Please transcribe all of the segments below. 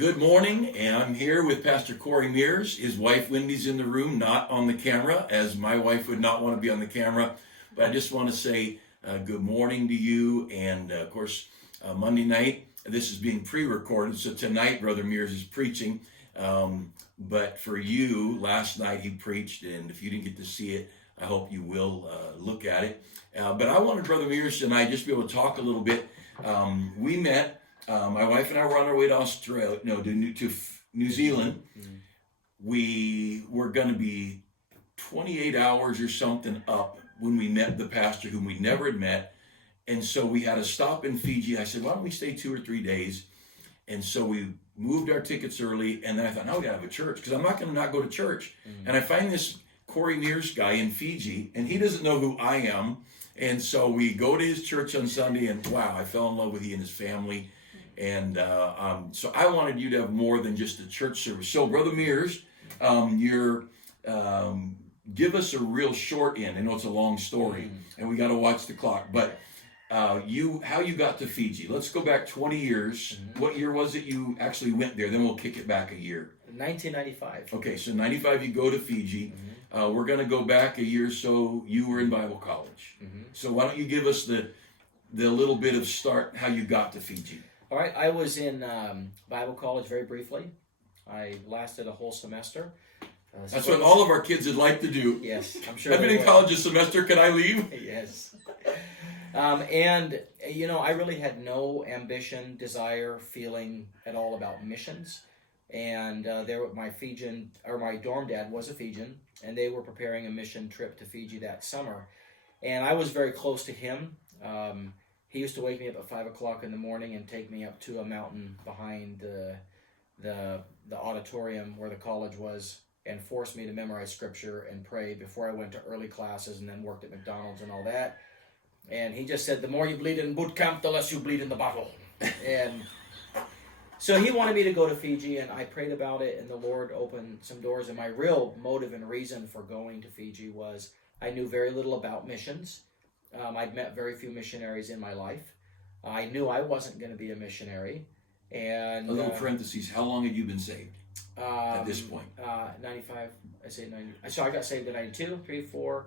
Good morning, and I'm here with Pastor Kory Mears. His wife Wendy's in the room, not on the camera, as my wife would not want to be on the camera. But I just want to say good morning to you, and of course, Monday night, this is being pre-recorded, so tonight Brother Mears is preaching. But for you, last night he preached, and if you didn't get to see it, I hope you will look at it. But I wanted Brother Mears and I just be able to talk a little bit. We met. My wife and I were on our way to Australia, to New Zealand. Mm-hmm. We were going to be 28 hours or something up when we met the pastor whom we never had met. And so we had a stop in Fiji. I said, why don't we stay 2 or 3 days? And so we moved our tickets early. And then I thought, now we got to have a church because I'm not going to not go to church. Mm-hmm. And I find this Kory Mears guy in Fiji, and he doesn't know who I am. And so we go to his church on Sunday, and wow, I fell in love with he and his family. And so I wanted you to have more than just a church service. So, Brother Mears, give us a real short end. I know it's a long story, and we got to watch the clock. But how you got to Fiji? Let's go back 20 years. Mm-hmm. What year was it you actually went there? Then we'll kick it back a year. 1995. Okay, so 95 you go to Fiji. Mm-hmm. We're going to go back a year or so. You were in Bible college. Mm-hmm. So why don't you give us the little bit of start how you got to Fiji? All right, I was in Bible college very briefly. I lasted a whole semester. That's what all of our kids would like to do. Yes, I'm sure. I've been in college a semester. Can I leave? Yes. And, I really had no ambition, desire, feeling at all about missions. And my dorm dad was a Fijian, and they were preparing a mission trip to Fiji that summer. And I was very close to him. He used to wake me up at 5 o'clock in the morning and take me up to a mountain behind the auditorium where the college was and force me to memorize scripture and pray before I went to early classes and then worked at McDonald's and all that. And he just said, the more you bleed in boot camp, the less you bleed in the battle. And so he wanted me to go to Fiji, and I prayed about it, and the Lord opened some doors. And my real motive and reason for going to Fiji was I knew very little about missions. I'd met very few missionaries in my life. I knew I wasn't going to be a missionary. And a little parentheses, how long had you been saved at this point? 95, I say 90. So I got saved in 92, 3, 4,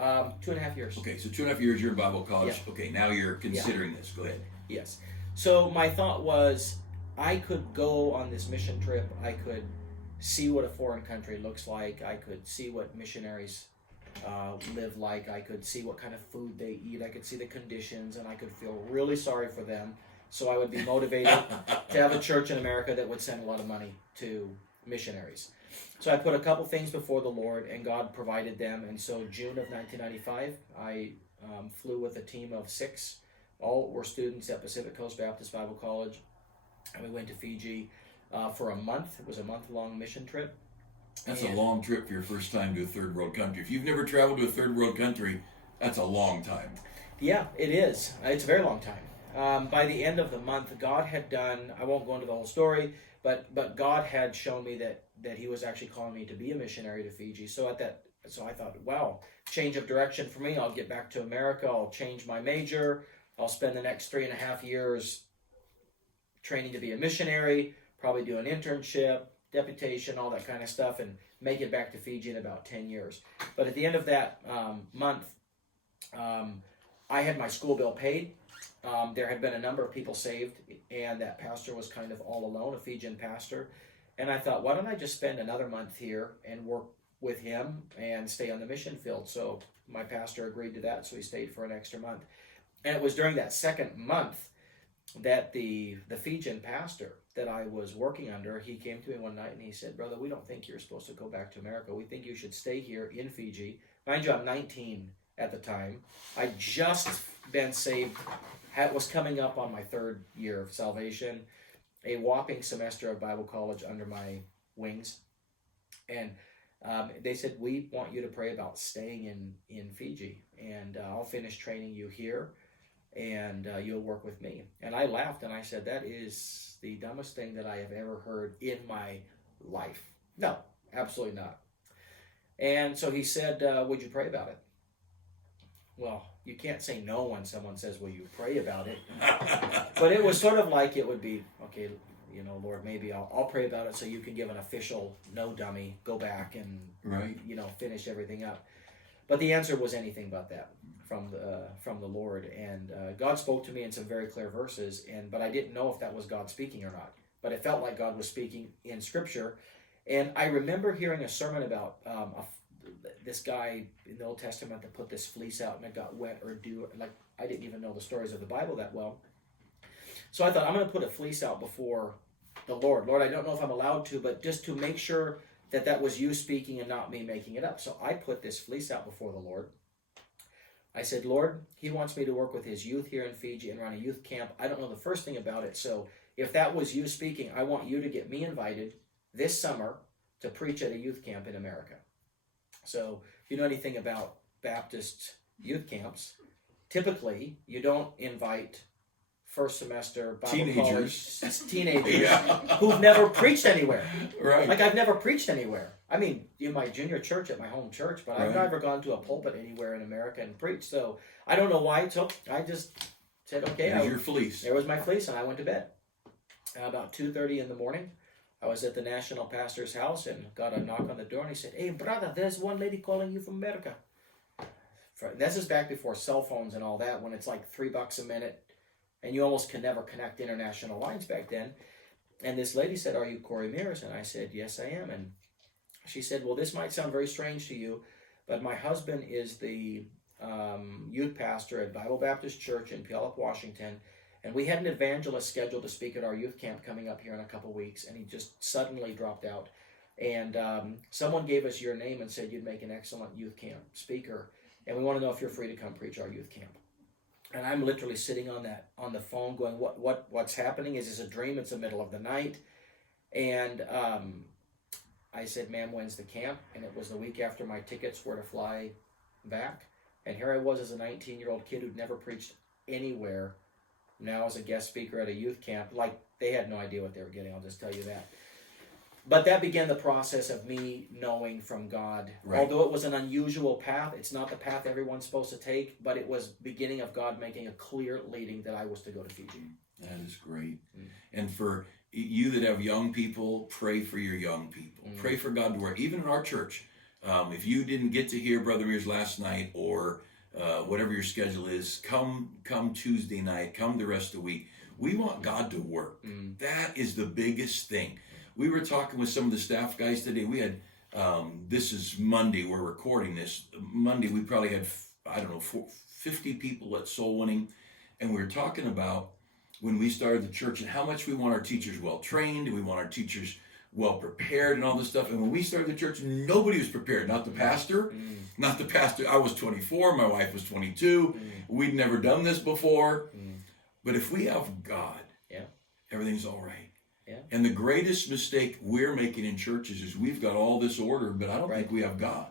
2.5 years. Okay, so 2.5 years you're in Bible college. Yeah. Okay, now you're considering this. Go ahead. Yes. So my thought was I could go on this mission trip. I could see what a foreign country looks like. I could see what missionaries live like. I could see what kind of food they eat. I could see the conditions, and I could feel really sorry for them. So I would be motivated to have a church in America that would send a lot of money to missionaries. So I put a couple things before the Lord, and God provided them. And so June of 1995, I flew with a team of 6. All were students at Pacific Coast Baptist Bible College, and we went to Fiji for a month. It was a month-long mission trip. That's a long trip for your first time to a third world country. If you've never traveled to a third world country, that's a long time. Yeah, it is. It's a very long time. By the end of the month, God had done, I won't go into the whole story, but God had shown me that he was actually calling me to be a missionary to Fiji. So I thought, wow, change of direction for me. I'll get back to America. I'll change my major. I'll spend the next 3.5 years training to be a missionary, probably do an internship, deputation, all that kind of stuff, and make it back to Fiji in about 10 years. But at the end of that month, I had my school bill paid. There had been a number of people saved, and that pastor was kind of all alone, a Fijian pastor. And I thought, why don't I just spend another month here and work with him and stay on the mission field? So my pastor agreed to that, so he stayed for an extra month. And it was during that second month that the Fijian pastor that I was working under, he came to me one night and he said, brother, we don't think you're supposed to go back to America. We think you should stay here in Fiji. Mind you, I'm 19 at the time. I'd just been saved, was coming up on my 3rd year of salvation, a whopping semester of Bible college under my wings. And they said, we want you to pray about staying in Fiji, and I'll finish training you here, and you'll work with me. And I laughed and I said, that is the dumbest thing that I have ever heard in my life. No, absolutely not. And so he said, would you pray about it? Well, you can't say no when someone says, will you pray about it? But it was sort of like it would be, okay, Lord, maybe I'll pray about it so you can give an official no dummy, go back and Right. finish everything up. But the answer was anything but that from the Lord, and God spoke to me in some very clear verses, but I didn't know if that was God speaking or not. But it felt like God was speaking in Scripture, and I remember hearing a sermon about this guy in the Old Testament that put this fleece out and it got wet or dew. Like, I didn't even know the stories of the Bible that well. So I thought, I'm going to put a fleece out before the Lord. Lord, I don't know if I'm allowed to, but just to make sure that was you speaking and not me making it up. So I put this fleece out before the Lord. I said, Lord, he wants me to work with his youth here in Fiji and run a youth camp. I don't know the first thing about it. So if that was you speaking, I want you to get me invited this summer to preach at a youth camp in America. So if you know anything about Baptist youth camps, typically you don't invite first semester Bible college teenagers who've never preached anywhere. Right. Like, I've never preached anywhere. I mean, in my junior church at my home church, but I've never gone to a pulpit anywhere in America and preached. So I don't know why. So I just said, okay. There's your fleece. There was my fleece, and I went to bed. About 2:30 in the morning, I was at the national pastor's house and got a knock on the door, and he said, hey, brother, there's one lady calling you from America. This is back before cell phones and all that, when it's like $3 a minute, and you almost can never connect international lines back then. And this lady said, are you Kory Mears? And I said, yes, I am. And she said, well, this might sound very strange to you, but my husband is the youth pastor at Bible Baptist Church in Puyallup, Washington, and we had an evangelist scheduled to speak at our youth camp coming up here in a couple weeks, and he just suddenly dropped out. And someone gave us your name and said you'd make an excellent youth camp speaker, and we want to know if you're free to come preach our youth camp. And I'm literally sitting on the phone going, what's happening? Is this a dream? It's the middle of the night. And I said, ma'am, when's the camp? And it was the week after my tickets were to fly back. And here I was as a 19-year-old kid who'd never preached anywhere, now as a guest speaker at a youth camp. Like, they had no idea what they were getting, I'll just tell you that. But that began the process of me knowing from God. Right. Although it was an unusual path, it's not the path everyone's supposed to take, but it was beginning of God making a clear leading that I was to go to Fiji. That is great. And for you that have young people, pray for your young people. Pray for God to work. Even in our church, if you didn't get to hear Brother Mears last night, or whatever your schedule is, come Tuesday night, come the rest of the week. We want God to work. That is the biggest thing. We were talking with some of the staff guys today. We had, this is Monday, we're recording this. Monday, we probably had, 50 people at Soul Winning. And we were talking about when we started the church and how much we want our teachers well trained, and we want our teachers well prepared and all this stuff. And when we started the church, nobody was prepared. Not the pastor. Not the pastor. I was 24. My wife was 22. We'd never done this before. But if we have God, everything's all right. Yeah. And the greatest mistake we're making in churches is we've got all this order, but I don't think we have God.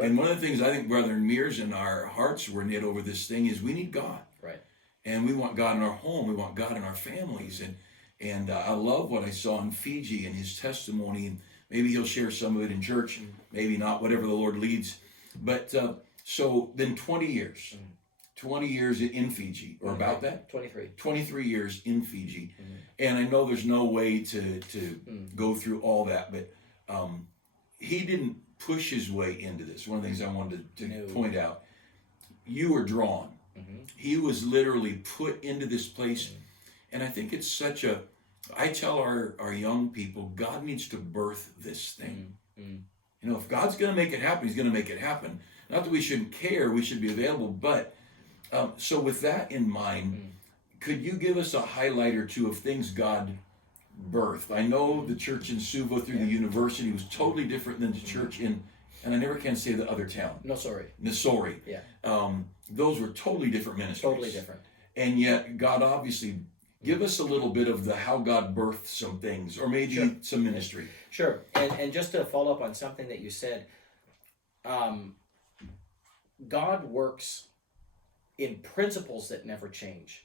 And one of the things I think Brother Mears and our hearts were knit over this thing is we need God. Right. And we want God in our home. We want God in our families. And I love what I saw in Fiji and his testimony. And maybe he'll share some of it in church, maybe not, whatever the Lord leads. But so then 20 years. 20 years in Fiji, or about that? 23 years in Fiji. And I know there's no way to go through all that, but he didn't push his way into this. One of the things I wanted to point out, you were drawn. He was literally put into this place. And I think it's such a, I tell our young people, God needs to birth this thing. You know, if God's going to make it happen, he's going to make it happen. Not that we shouldn't care, we should be available, but so with that in mind, could you give us a highlight or two of things God birthed? I know the church in Suva through the university was totally different than the church in, and I never can say the other town. Nassori. Yeah. Those were totally different ministries. Totally different. And yet God obviously, give us a little bit of how God birthed some things, or maybe some ministry. Sure. And just to follow up on something that you said, God works in principles that never change,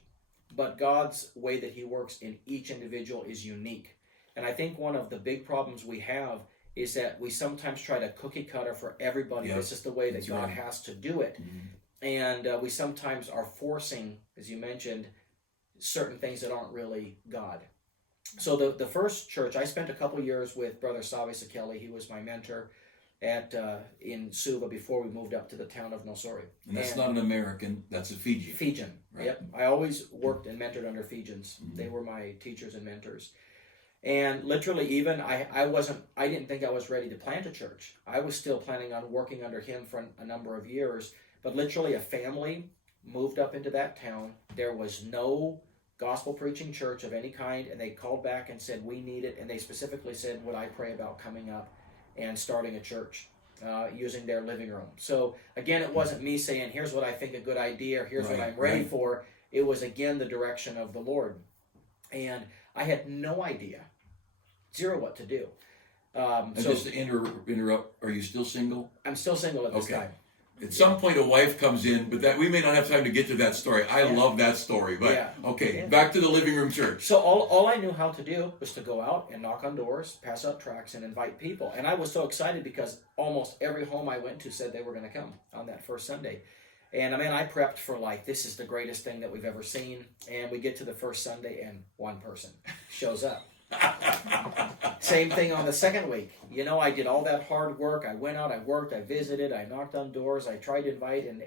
but God's way that he works in each individual is unique. And I think one of the big problems we have is that we sometimes try to cookie cutter for everybody. This is the way that God has to do it. And we sometimes are forcing, as you mentioned, certain things that aren't really God. So the first church, I spent a couple years with Brother Savi Sakeli. He was my mentor in Suva before we moved up to the town of Nosori. And that's not an American, that's a Fijian. Fijian, Right. Yep. I always worked and mentored under Fijians. Mm-hmm. They were my teachers and mentors. And literally even, I didn't think I was ready to plant a church. I was still planning on working under him for a number of years. But literally a family moved up into that town. There was no gospel preaching church of any kind, and they called back and said, we need it. And they specifically said, would I pray about coming up and starting a church using their living room? So again, it wasn't me saying, here's what I think a good idea, or here's what I'm ready for. It was again the direction of the Lord. And I had no idea, zero what to do. And just to interrupt, are you still single? I'm still single at this time. At some point, a wife comes in, but that we may not have time to get to that story. I love that story, but back to the living room church. So all I knew how to do was to go out and knock on doors, pass out tracts, and invite people. And I was so excited because almost every home I went to said they were going to come on that first Sunday. And I mean, I prepped for this is the greatest thing that we've ever seen. And we get to the first Sunday and one person shows up. Same thing on the second week. I did all that hard work. I went out, I worked, I visited, I knocked on doors, I tried to invite, and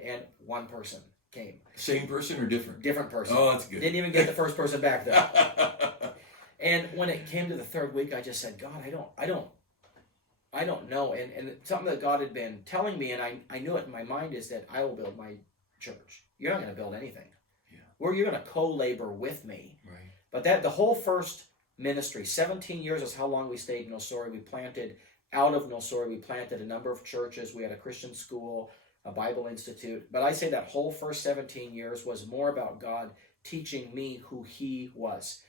one person came. Same person or different? Different person. Oh, that's good. Didn't even get the first person back though. And when it came to the third week, I just said, God, I don't know. And something that God had been telling me, and I knew it in my mind, is that I will build my church. You're not going to build anything. Yeah. You're going to co-labor with me. Right. But the whole first ministry, 17 years is how long we stayed in Nosori. We planted out of Nosori. We planted a number of churches. We had a Christian school, a Bible institute. But I say that whole first 17 years was more about God teaching me who He was.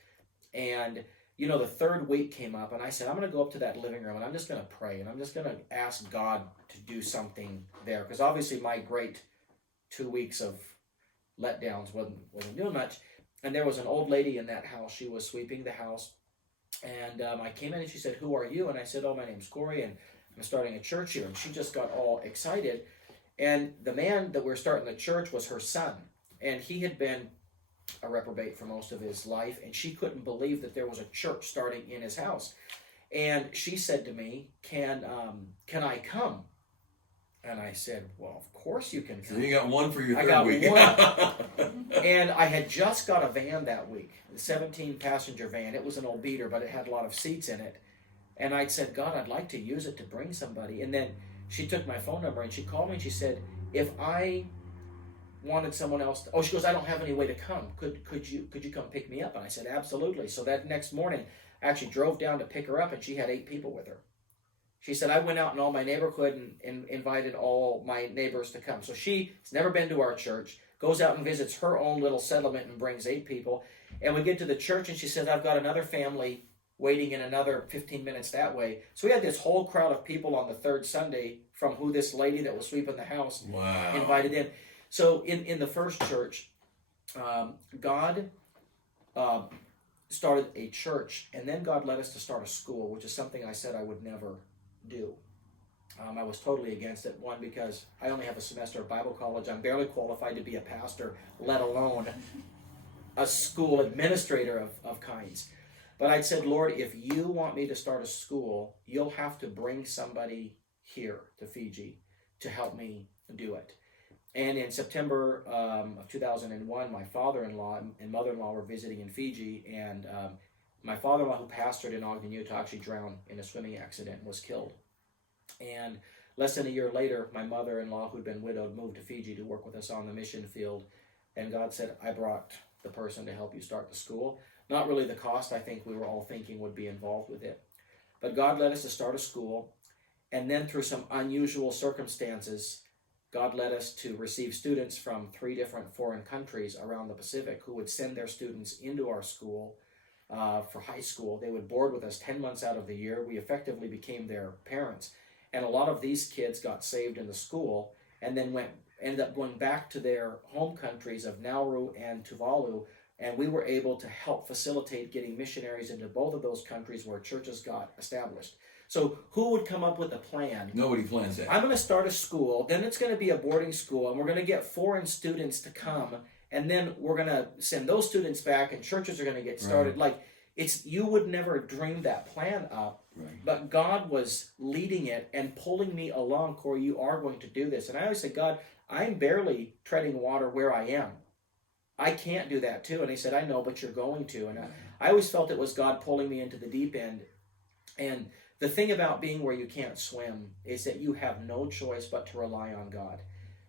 And the third week came up, and I said, I'm going to go up to that living room, and I'm just going to pray, and I'm just going to ask God to do something there. Because obviously my great 2 weeks of letdowns wasn't doing much. And there was an old lady in that house. She was sweeping the house. And I came in and she said, who are you? And I said, my name's Kory, and I'm starting a church here. And she just got all excited. And the man that we're starting the church was her son. And he had been a reprobate for most of his life. And she couldn't believe that there was a church starting in his house. And she said to me, can I come? And I said, well, of course you can come. So you got one for your third week. I got one. And I had just got a van that week, a 17-passenger van. It was an old beater, but it had a lot of seats in it. And I said, God, I'd like to use it to bring somebody. And then she took my phone number and she called me and she said, if I wanted someone else she goes, I don't have any way to come. Could you come pick me up? And I said, absolutely. So that next morning, I actually drove down to pick her up, and she had 8 people with her. She said, I went out in all my neighborhood and invited all my neighbors to come. So she's never been to our church, goes out and visits her own little settlement and brings 8 people. And we get to the church, and she says, I've got another family waiting in another 15 minutes that way. So we had this whole crowd of people on the third Sunday from who this lady that was sweeping the house invited in. So in the first church, God started a church, and then God led us to start a school, which is something I said I would never do. I was totally against it. One, because I only have a semester of Bible college. I'm barely qualified to be a pastor, let alone a school administrator of kinds. But I said, Lord, if you want me to start a school, you'll have to bring somebody here to Fiji to help me do it. And in September of 2001, my father-in-law and mother-in-law were visiting in Fiji, and my father-in-law, who pastored in Ogden, Utah, actually drowned in a swimming accident and was killed. And less than a year later, my mother-in-law, who'd been widowed, moved to Fiji to work with us on the mission field. And God said, I brought the person to help you start the school. Not really the cost I think we were all thinking would be involved with it. But God led us to start a school. And then through some unusual circumstances, God led us to receive students from 3 different foreign countries around the Pacific who would send their students into our school for high school. They would board with us 10 months out of the year. We effectively became their parents. And a lot of these kids got saved in the school and then ended up going back to their home countries of Nauru and Tuvalu. And we were able to help facilitate getting missionaries into both of those countries where churches got established. So who would come up with a plan? Nobody plans that. I'm going to start a school, then it's going to be a boarding school, and we're going to get foreign students to come, and then we're going to send those students back, and churches are going to get started. Right. you would never dream that plan up, Right. but God was leading it and pulling me along. Kory, you are going to do this. And I always say, God, I'm barely treading water where I am. I can't do that too. And he said, I know, but you're going to. And I always felt it was God pulling me into the deep end. And the thing about being where you can't swim is that you have no choice but to rely on God.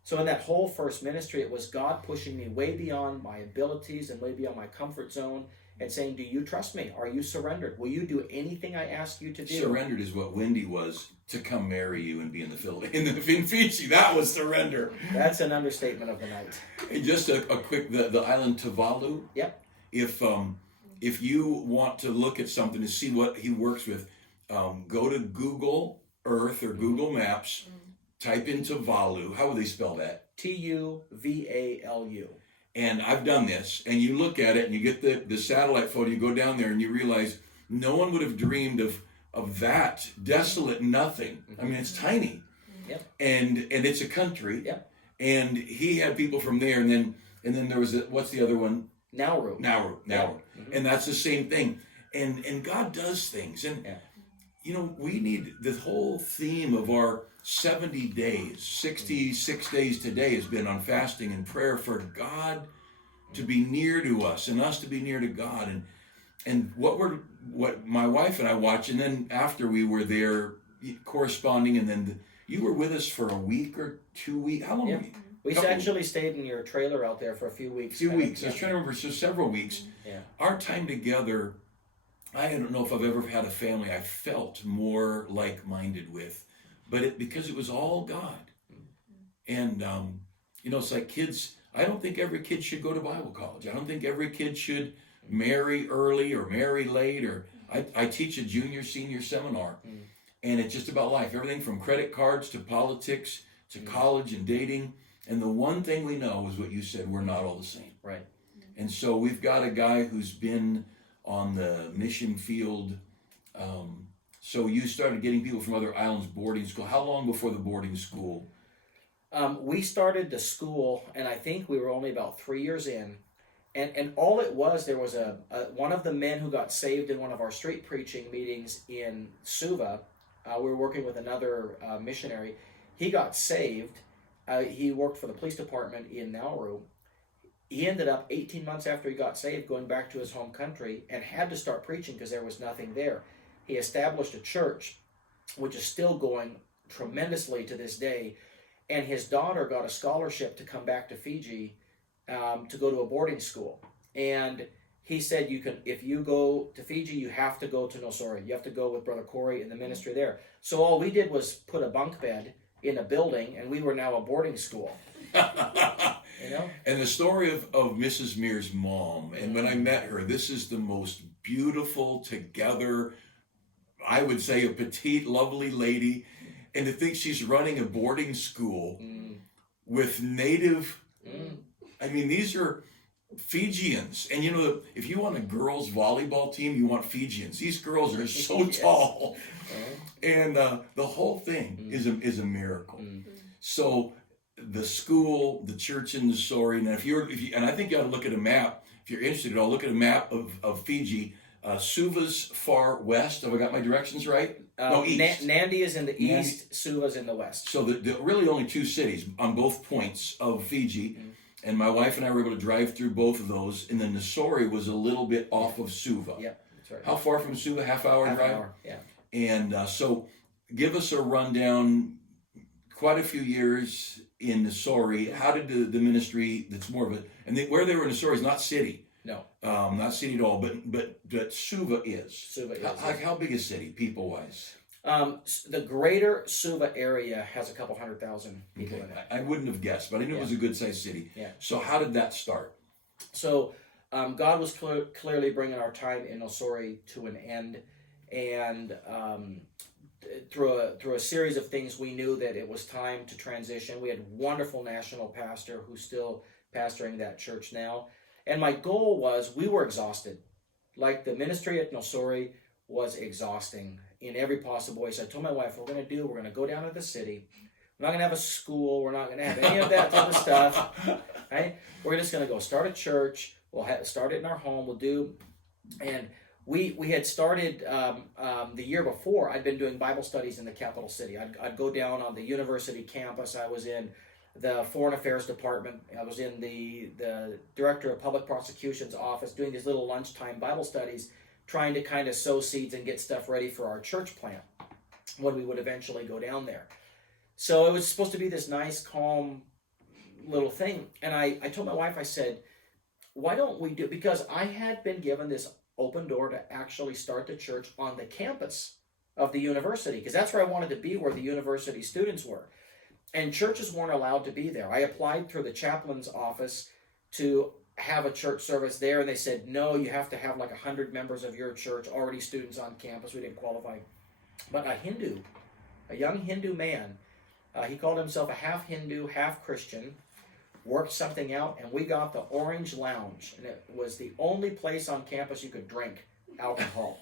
So in that whole first ministry, it was God pushing me way beyond my abilities and way beyond my comfort zone and saying, do you trust me? Are you surrendered? Will you do anything I ask you to do? Surrendered is what Wendy was to come marry you and be in the Philippines. In Fiji, that was surrender. That's an understatement of the night. And just a quick, the island Tuvalu. Yep. If you want to look at something to see what he works with, go to Google Earth or Google Maps, type in Tuvalu. How would they spell that? Tuvalu. And I've done this, and you look at it, and you get the satellite photo, you go down there, and you realize no one would have dreamed of that. Desolate nothing. I mean, it's tiny. Yep. And it's a country. Yep. And he had people from there, and then there was, what's the other one? Nauru. Yep. And that's the same thing. And God does things. And, you know, we need the whole theme of our 70 days, 66 days today has been on fasting and prayer for God to be near to us and us to be near to God. And what my wife and I watched, and then after we were there corresponding, and then you were with us for a week or 2 weeks. How long? Yeah. We actually stayed in your trailer out there for a few weeks. I was trying to remember, so several weeks. Yeah. Our time together, I don't know if I've ever had a family I felt more like-minded with, but because it was all God. And, you know, it's like kids, I don't think every kid should go to Bible college. I don't think every kid should marry early or marry late. Or I teach a junior, senior seminar, and it's just about life. Everything from credit cards to politics to college and dating. And the one thing we know is what you said, we're not all the same. Right. And so we've got a guy who's been on the mission field. So you started getting people from other islands boarding school. How long before the boarding school? We started the school, and I think we were only about 3 years in. And all it was, there was one of the men who got saved in one of our street preaching meetings in Suva. We were working with another missionary. He got saved. He worked for the police department in Nauru. He ended up 18 months after he got saved going back to his home country and had to start preaching because there was nothing there. He established a church, which is still going tremendously to this day. And his daughter got a scholarship to come back to Fiji to go to a boarding school. And he said, if you go to Fiji, you have to go to Nosori. You have to go with Brother Kory in the ministry there. So all we did was put a bunk bed in a building, and we were now a boarding school. You know? And the story of Mrs. Mears' mom, and when I met her, this is the most beautiful, together, I would say a petite, lovely lady. And to think she's running a boarding school with native, I mean, these are Fijians. And you know, if you want a girls' volleyball team, you want Fijians. These girls are so tall. And the whole thing is a miracle. So the school, the church in Nosori, and if you and I think you ought to look at a map. If you're interested, I'll look at a map of Fiji. Suva's far west. Have I got my directions right? No, east. Nandi is in the east, Suva's in the west. So the really only two cities on both points of Fiji. And my wife and I were able to drive through both of those. And then Nosori was a little bit off of Suva. Yeah, that's right. How far from Suva? Half-hour drive? Hour, yeah. And so give us a rundown. Quite a few years in Nosori. How did the ministry, that's more of a, and where they were in Nosori is not city. No. Not city at all, but Suva is. Suva is. How big is city, people-wise? The greater Suva area has a couple 100,000 people in it. I wouldn't have guessed, but I knew it was a good-sized city. Yeah. So how did that start? So God was clearly bringing our time in Nosori to an end, and through a series of things, we knew that it was time to transition. We had a wonderful national pastor who's still pastoring that church now. And my goal was, we were exhausted. Like the ministry at Nosori was exhausting in every possible way. So I told my wife, we're going to go down to the city. We're not going to have a school. We're not going to have any of that type of stuff. Right? We're just going to go start a church. We'll start it in our home. And we had started the year before. I'd been doing Bible studies in the capital city. I'd go down on the university campus. I was in the Foreign Affairs Department. I was in the Director of Public Prosecution's office doing these little lunchtime Bible studies, trying to kind of sow seeds and get stuff ready for our church plant when we would eventually go down there. So it was supposed to be this nice, calm little thing. And I told my wife, I said, why don't we do, because I had been given this open door to actually start the church on the campus of the university, because that's where I wanted to be, where the university students were. And churches weren't allowed to be there. I applied through the chaplain's office to have a church service there, and they said, no, you have to have like 100 members of your church, already students on campus. We didn't qualify. But a young Hindu man, he called himself a half Hindu, half Christian, worked something out, and we got the Orange Lounge, and it was the only place on campus you could drink alcohol.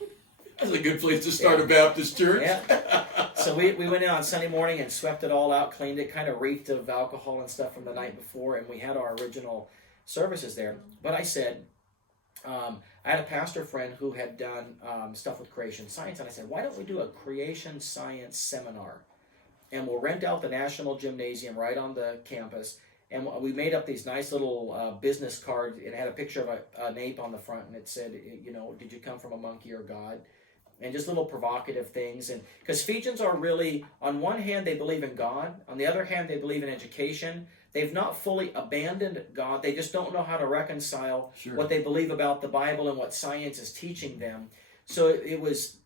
That's a good place to start a Baptist church. Yeah. So we went in on Sunday morning and swept it all out, cleaned it, kind of reeked of alcohol and stuff from the night before, and we had our original services there. But I said, I had a pastor friend who had done stuff with creation science, and I said, why don't we do a creation science seminar? And we'll rent out the National Gymnasium right on the campus, and we made up these nice little business cards. It had a picture of an ape on the front, and it said, did you come from a monkey or God? And just little provocative things. And because Fijians are really, on one hand, they believe in God. On the other hand, they believe in education. They've not fully abandoned God. They just don't know how to reconcile what they believe about the Bible and what science is teaching them. So it was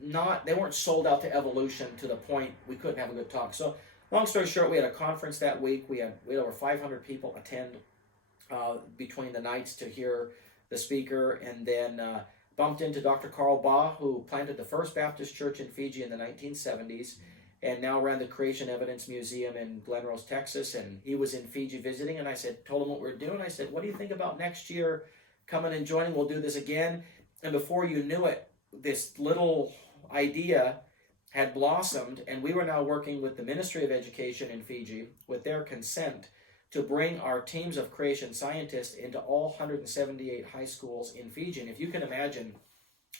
not, they weren't sold out to evolution to the point we couldn't have a good talk. So long story short, we had a conference that week. We had over 500 people attend between the nights to hear the speaker, and then bumped into Dr. Carl Baugh, who planted the first Baptist church in Fiji in the 1970s, and now ran the Creation Evidence Museum in Glen Rose, Texas. And he was in Fiji visiting, and I told him what we were doing. I said, what do you think about next year coming and joining? We'll do this again. And before you knew it, this little idea had blossomed, and we were now working with the Ministry of Education in Fiji, with their consent, to bring our teams of creation scientists into all 178 high schools in Fiji. And if you can imagine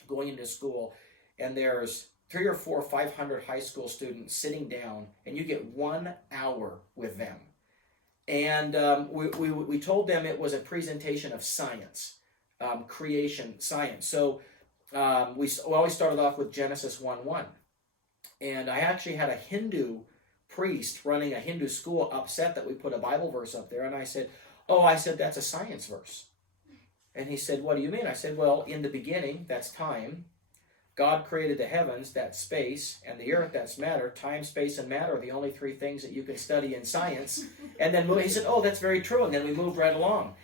going into school and there's 300 or 400 or 500 high school students sitting down, and you get 1 hour with them. And we told them it was a presentation of science, creation science. So we always started off with Genesis 1:1. And I actually had a Hindu priest running a Hindu school upset that we put a Bible verse up there. And I said, that's a science verse. And he said, what do you mean? I said, well, in the beginning, that's time. God created the heavens, that's space, and the earth, that's matter. Time, space, and matter are the only three things that you can study in science. And then he said, that's very true. And then we moved right along.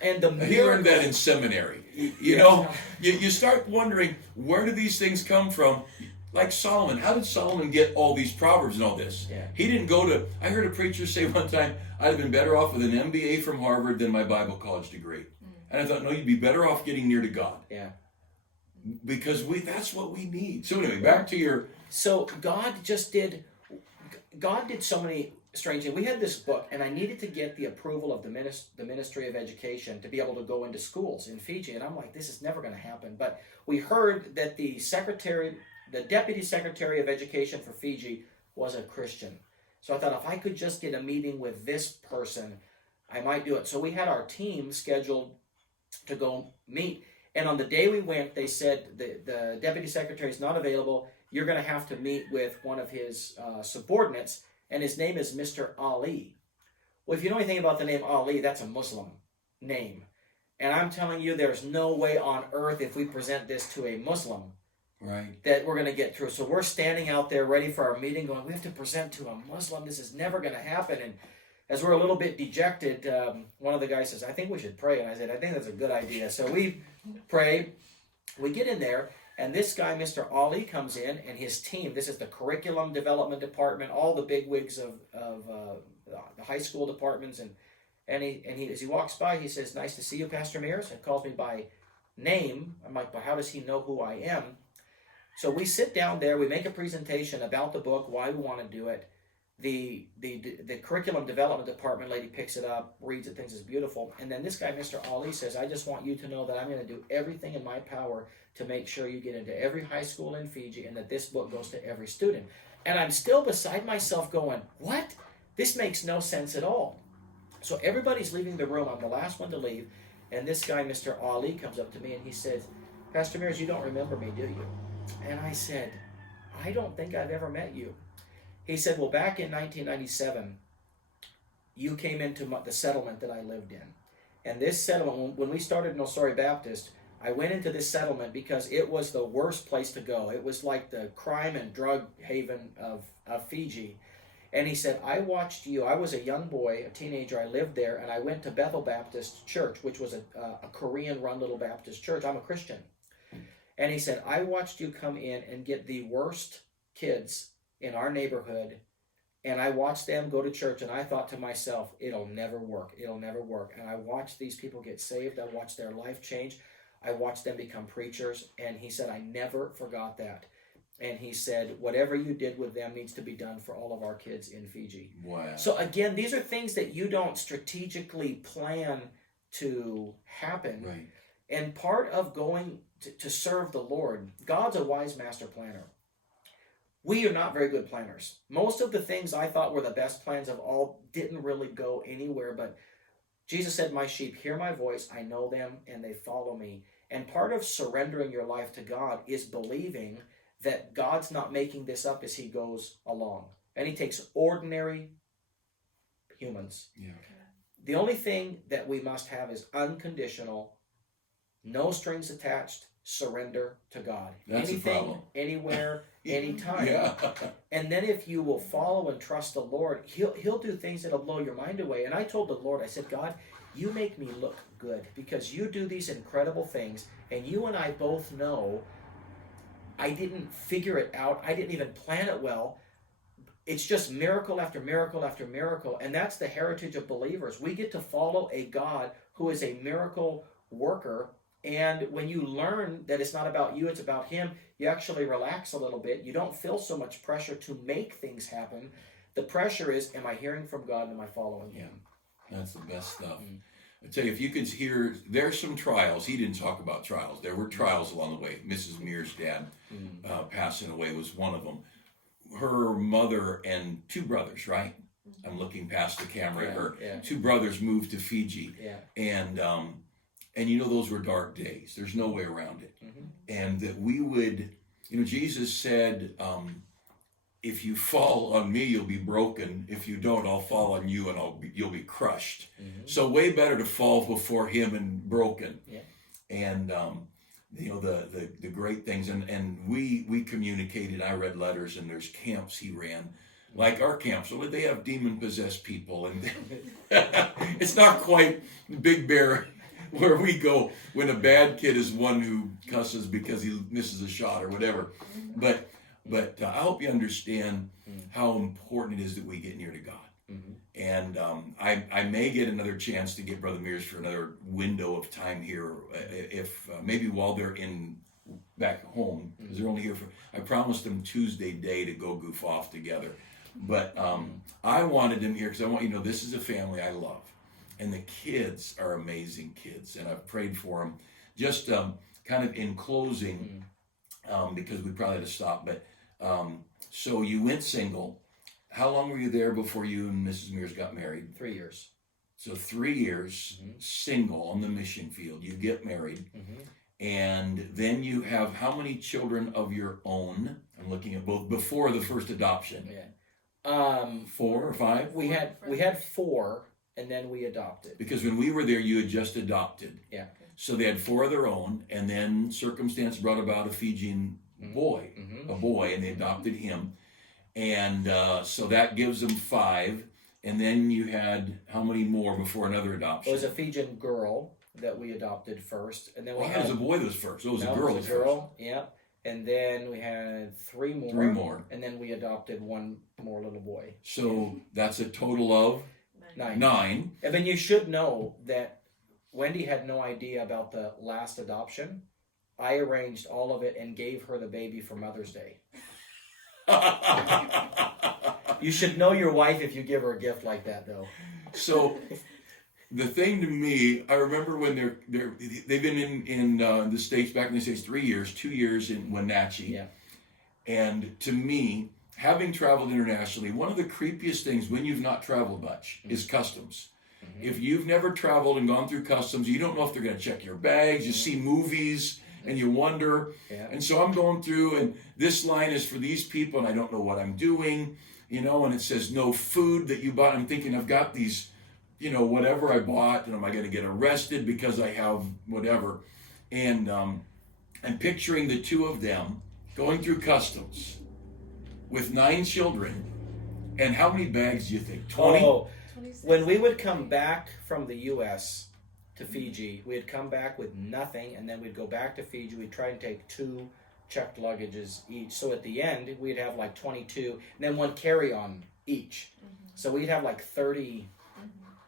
And he learned that in seminary. You start wondering, where do these things come from? Like Solomon. How did Solomon get all these proverbs and all this? Yeah. He didn't go to, I heard a preacher say one time, I'd have been better off with an MBA from Harvard than my Bible college degree. And I thought, no, you'd be better off getting near to God. Yeah. Because that's what we need. So anyway, back to your... So God did so many strange things. We had this book, and I needed to get the approval of the Ministry of Education to be able to go into schools in Fiji. And I'm like, this is never going to happen. But we heard that the Deputy Secretary of Education for Fiji was a Christian. So I thought, if I could just get a meeting with this person, I might do it. So we had our team scheduled to go meet. And on the day we went, they said, the Deputy Secretary is not available. You're going to have to meet with one of his subordinates, and his name is Mr. Ali. Well, if you know anything about the name Ali, that's a Muslim name. And I'm telling you, there's no way on earth, if we present this to a Muslim, that we're going to get through. So we're standing out there ready for our meeting going, we have to present to a Muslim. This is never going to happen. And as we're a little bit dejected, one of the guys says, I think we should pray. And I said, I think that's a good idea. So we pray. We get in there, and this guy, Mr. Ali, comes in, and his team, this is the curriculum development department, all the bigwigs of the high school departments. And he, as he walks by, he says, nice to see you, Pastor Mears. He calls me by name. I'm like, but how does he know who I am? So we sit down there, we make a presentation about the book, why we want to do it. the curriculum development department lady picks it up, reads it, thinks it's beautiful, and then this guy, Mr. Ali, says, I just want you to know that I'm going to do everything in my power to make sure you get into every high school in Fiji and that this book goes to every student. And I'm still beside myself going, what? This makes no sense at all. So everybody's leaving the room. I'm the last one to leave, and this guy, Mr. Ali, comes up to me and he says, Pastor Mears, you don't remember me, do you? And I said, I don't think I've ever met you. He said, well, back in 1997, you came into the settlement that I lived in. And this settlement, when we started Nosori Baptist, I went into this settlement because it was the worst place to go. It was like the crime and drug haven of Fiji. And he said, I watched you. I was a young boy, a teenager. I lived there, and I went to Bethel Baptist Church, which was a Korean-run little Baptist church. I'm a Christian. And he said, I watched you come in and get the worst kids in our neighborhood, and I watched them go to church, and I thought to myself, it'll never work. It'll never work. And I watched these people get saved. I watched their life change. I watched them become preachers. And he said, I never forgot that. And he said, whatever you did with them needs to be done for all of our kids in Fiji. Wow. So again, these are things that you don't strategically plan to happen. Right. And part of going to serve the Lord, God's a wise master planner. We are not very good planners. Most of the things I thought were the best plans of all didn't really go anywhere, but Jesus said, my sheep hear my voice, I know them, and they follow me. And part of surrendering your life to God is believing that God's not making this up as he goes along. And he takes ordinary humans. Yeah. The only thing that we must have is unconditional, no strings attached, surrender to God. That's anything, the problem. anywhere, anytime. Yeah. And then if you will follow and trust the Lord, he'll do things that'll blow your mind away. And I told the Lord, I said, God, you make me look good because you do these incredible things, and you and I both know I didn't figure it out. I didn't even plan it well. It's just miracle after miracle after miracle, and that's the heritage of believers. We get to follow a God who is a miracle worker, and when you learn that it's not about you, it's about him, you actually relax a little bit. You don't feel so much pressure to make things happen. The pressure is, am I hearing from God and am I following him? That's the best stuff. I tell you, if you could hear, there's some trials. He didn't talk about trials. There were trials along the way. Mrs. Mears' dad passing away was one of them. Her mother and two brothers, right? I'm looking past the camera at her. Yeah. Two brothers moved to Fiji. Yeah. And you know, those were dark days. There's no way around it. And that we would, you know, Jesus said, if you fall on me, you'll be broken. If you don't, I'll fall on you and you'll be crushed. So way better to fall before him and broken. Yeah. And, you know, the great things. And we communicated. I read letters, and there's camps he ran. Like our camps, so they have demon-possessed people. And it's not quite Big Bear where we go when a bad kid is one who cusses because he misses a shot or whatever. But I hope you understand how important it is that we get near to God. And I may get another chance to get Brother Mears for another window of time here, if maybe while they're back home, because they're only here for, I promised them Tuesday day to go goof off together. But I wanted them here because I want you to know this is a family I love. And the kids are amazing kids, and I've prayed for them. Just kind of in closing, because we probably had to stop, but so you went single. How long were you there before you and Mrs. Mears got married? 3 years. So 3 years single on the mission field. You get married, and then you have how many children of your own? I'm looking at both before the first adoption. Yeah. 4 or 5? We had 4, and then we adopted. Because when we were there, you had just adopted. Yeah. So they had 4 of their own, and then circumstance brought about a Fijian boy, a boy, and they adopted him. And so that gives them 5. And then you had how many more before another adoption? It was a Fijian girl that we adopted first, and then we had. It was a boy that was first. So it was a girl. It was a girl, yeah. And then we had 3 more. 3 more. And then we adopted 1 more little boy. So that's a total of 9. And then you should know that Wendy had no idea about the last adoption. I arranged all of it and gave her the baby for Mother's Day. You should know your wife if you give her a gift like that, though. So the thing to me, I remember when they've been in the States, back in the States, 3 years, 2 years in Wenatchee. Yeah. And to me, having traveled internationally, one of the creepiest things when you've not traveled much is customs. If you've never traveled and gone through customs, you don't know if they're going to check your bags. You see movies and you wonder. Yeah. And so I'm going through, and this line is for these people, and I don't know what I'm doing, and it says no food that you bought. I'm thinking I've got these, whatever I bought, and am I going to get arrested because I have whatever? And I'm picturing the two of them going through customs with 9 children. And how many bags do you think? 20? Oh, when we would come back from the U.S. to Fiji, we'd come back with nothing, and then we'd go back to Fiji. We'd try and take 2 checked luggages each. So at the end, we'd have like 22, and then 1 carry-on each. So we'd have like 30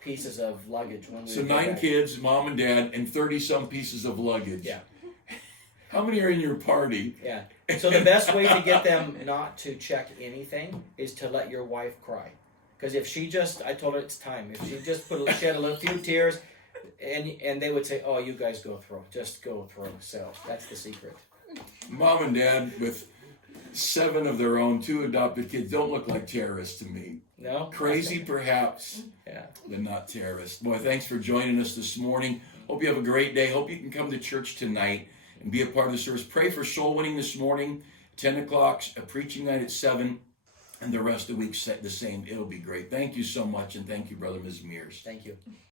pieces of luggage. When we So would go 9 back. kids, mom and dad, and 30-some pieces of luggage. Yeah. How many are in your party? Yeah. So the best way to get them not to check anything is to let your wife cry. Because if she just, I told her it's time. If she just shed a few tears, and they would say, "Oh, you guys go through, just go through." So that's the secret. Mom and dad with 7 of their own, 2 adopted kids, don't look like terrorists to me. No. Crazy, perhaps, Yeah. but not terrorists. Boy, thanks for joining us this morning. Hope you have a great day. Hope you can come to church tonight and be a part of the service. Pray for soul winning this morning, 10 o'clock, a preaching night at 7. And the rest of the week the same. It'll be great. Thank you so much, and thank you, Brother Ms. Mears. Thank you.